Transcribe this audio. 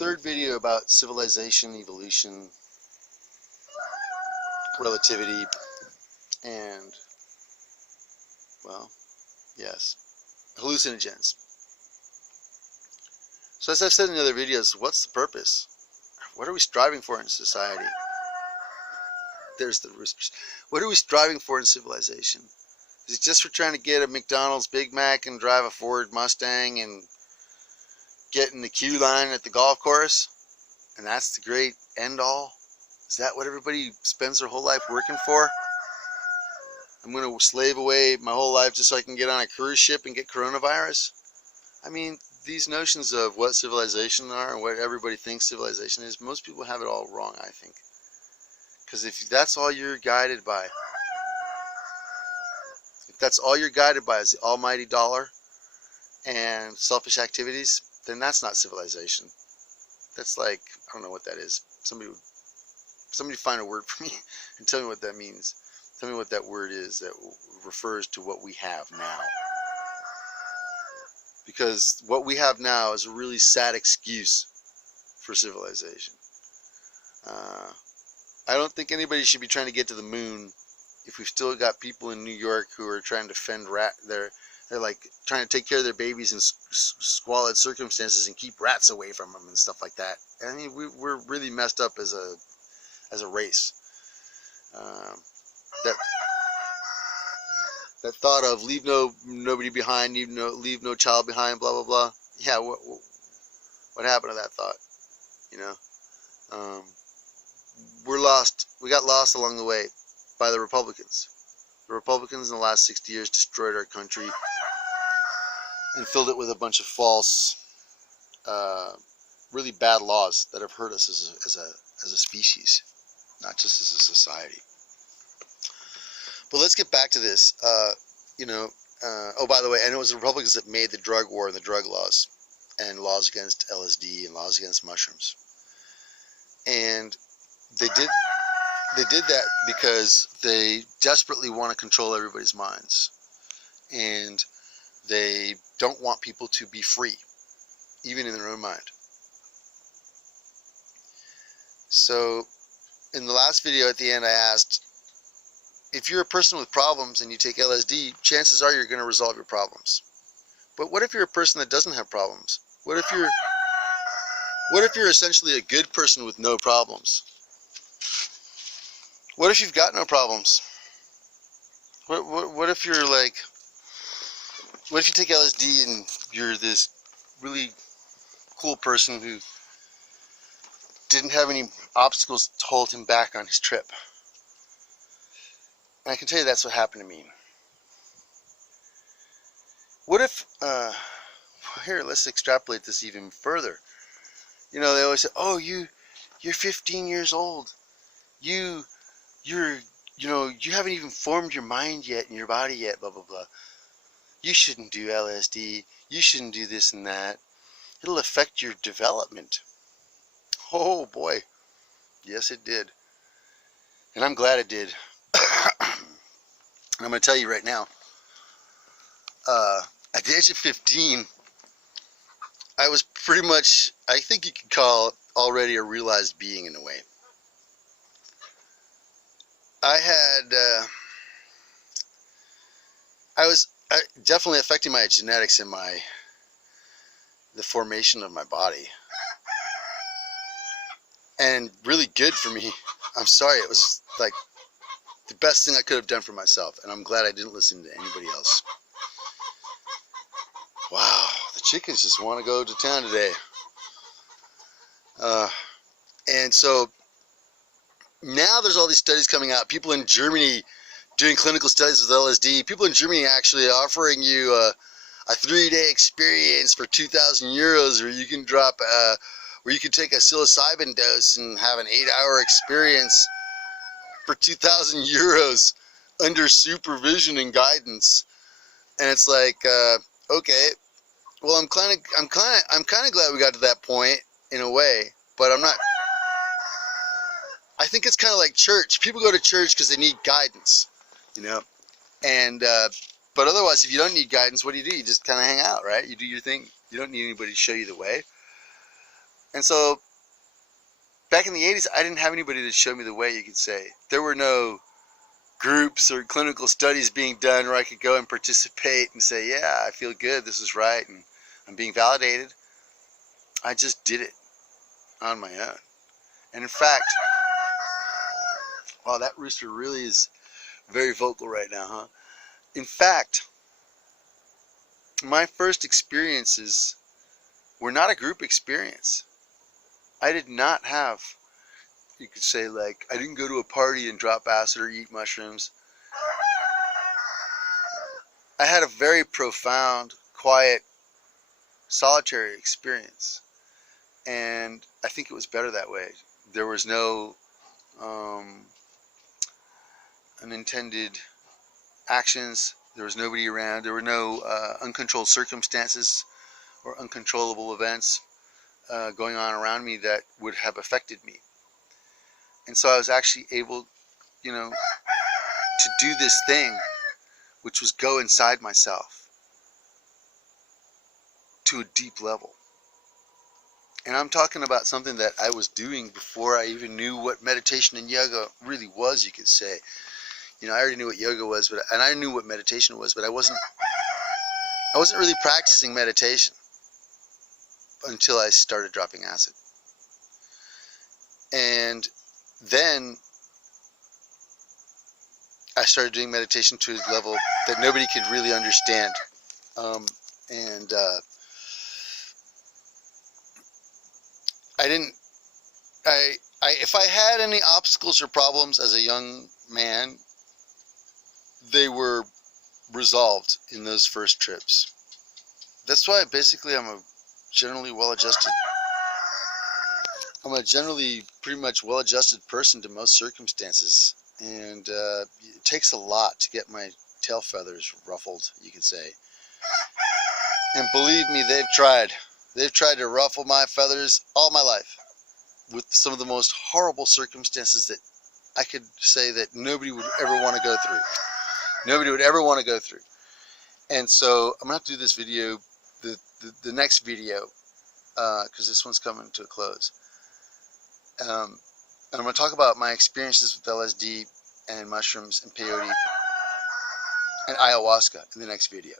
third video about civilization, evolution, relativity, and, well, yes, hallucinogens. So as I've said in other videos, what's the purpose? What are we striving for in society? There's the whispers. What are we striving for in civilization? Is it just for trying to get a McDonald's Big Mac and drive a Ford Mustang and get in the queue line at the golf course? And that's the great end all? Is that what everybody spends their whole life working for? I'm going to slave away my whole life just so I can get on a cruise ship and get coronavirus? I mean, these notions of what civilization are and what everybody thinks civilization is, most people have it all wrong, I think. Because if that's all you're guided by, if that's all you're guided by is the almighty dollar and selfish activities, then that's not civilization. That's like, I don't know what that is. Somebody find a word for me and tell me what that means. Tell me what that word is that refers to what we have now. Because what we have now is a really sad excuse for civilization. I don't think anybody should be trying to get to the moon if we've still got people in New York who are trying to fend they're like trying to take care of their babies in squalid circumstances and keep rats away from them and stuff like that. I mean, we're really messed up as a race. That thought of leave nobody behind, leave no child behind, blah blah blah. Yeah, what happened to that thought? You know, we're lost. We got lost along the way by the Republicans. The Republicans in the last 60 years destroyed our country and filled it with a bunch of false, really bad laws that have hurt us as a species, not just as a society. But let's get back to this. Oh, by the way, and it was the Republicans that made the drug war and the drug laws, and laws against LSD and laws against mushrooms. And they did that because they desperately want to control everybody's minds, and they don't want people to be free, even in their own mind. So, in the last video at the end, I asked, if you're a person with problems and you take LSD, chances are you're going to resolve your problems. But what if you're a person that doesn't have problems? What if you're essentially a good person with no problems? What if you've got no problems? What if you're like, what if you take LSD and you're this really cool person who didn't have any obstacles to hold him back on his trip? And I can tell you that's what happened to me. What if, here, let's extrapolate this even further. You know, they always say, oh, you're 15 years old. You haven't even formed your mind yet and your body yet, blah, blah, blah. You shouldn't do LSD. You shouldn't do this and that. It'll affect your development. Oh, boy. Yes, it did. And I'm glad it did. I'm going to tell you right now, at the age of 15, I was pretty much, I think you could call it already a realized being in a way. I was definitely affecting my genetics and the formation of my body. And really good for me. I'm sorry, it was like the best thing I could have done for myself, and I'm glad I didn't listen to anybody else. Wow, the chickens just want to go to town today. And so now there's all these studies coming out. People in Germany doing clinical studies with LSD. People in Germany actually offering you a 3-day experience for 2,000 euros, where you can where you can take a psilocybin dose and have an 8-hour experience for 2,000 euros under supervision and guidance. And it's like, okay, well, I'm kind of glad we got to that point in a way, but I'm not. I think it's kind of like church. People go to church because they need guidance, you know. And but otherwise, if you don't need guidance, what do? You just kind of hang out, right? You do your thing. You don't need anybody to show you the way. And so back in the 80s, I didn't have anybody to show me the way, you could say. There were no groups or clinical studies being done where I could go and participate and say, yeah, I feel good, this is right, and I'm being validated. I just did it on my own. And in fact, wow, that rooster really is very vocal right now, huh? In fact, my first experiences were not a group experience. I did not have, you could say, like, I didn't go to a party and drop acid or eat mushrooms. I had a very profound, quiet, solitary experience. And I think it was better that way. There was no unintended actions. There was nobody around. There were no uncontrolled circumstances or uncontrollable events going on around me that would have affected me. And so I was actually able, you know, to do this thing, which was go inside myself to a deep level. And I'm talking about something that I was doing before I even knew what meditation and yoga really was, you could say. You know, I already knew what yoga was, and I knew what meditation was, but I wasn't really practicing meditation until I started dropping acid. And then I started doing meditation to a level that nobody could really understand. If I had any obstacles or problems as a young man, they were resolved in those first trips. That's why basically I'm a generally pretty much well-adjusted person to most circumstances. And it takes a lot to get my tail feathers ruffled, you could say. And believe me, they've tried. They've tried to ruffle my feathers all my life with some of the most horrible circumstances that I could say that nobody would ever want to go through. Nobody would ever want to go through. And so I'm going to have to do this video, the next video, because this one's coming to a close. And I'm going to talk about my experiences with LSD and mushrooms and peyote and ayahuasca in the next video.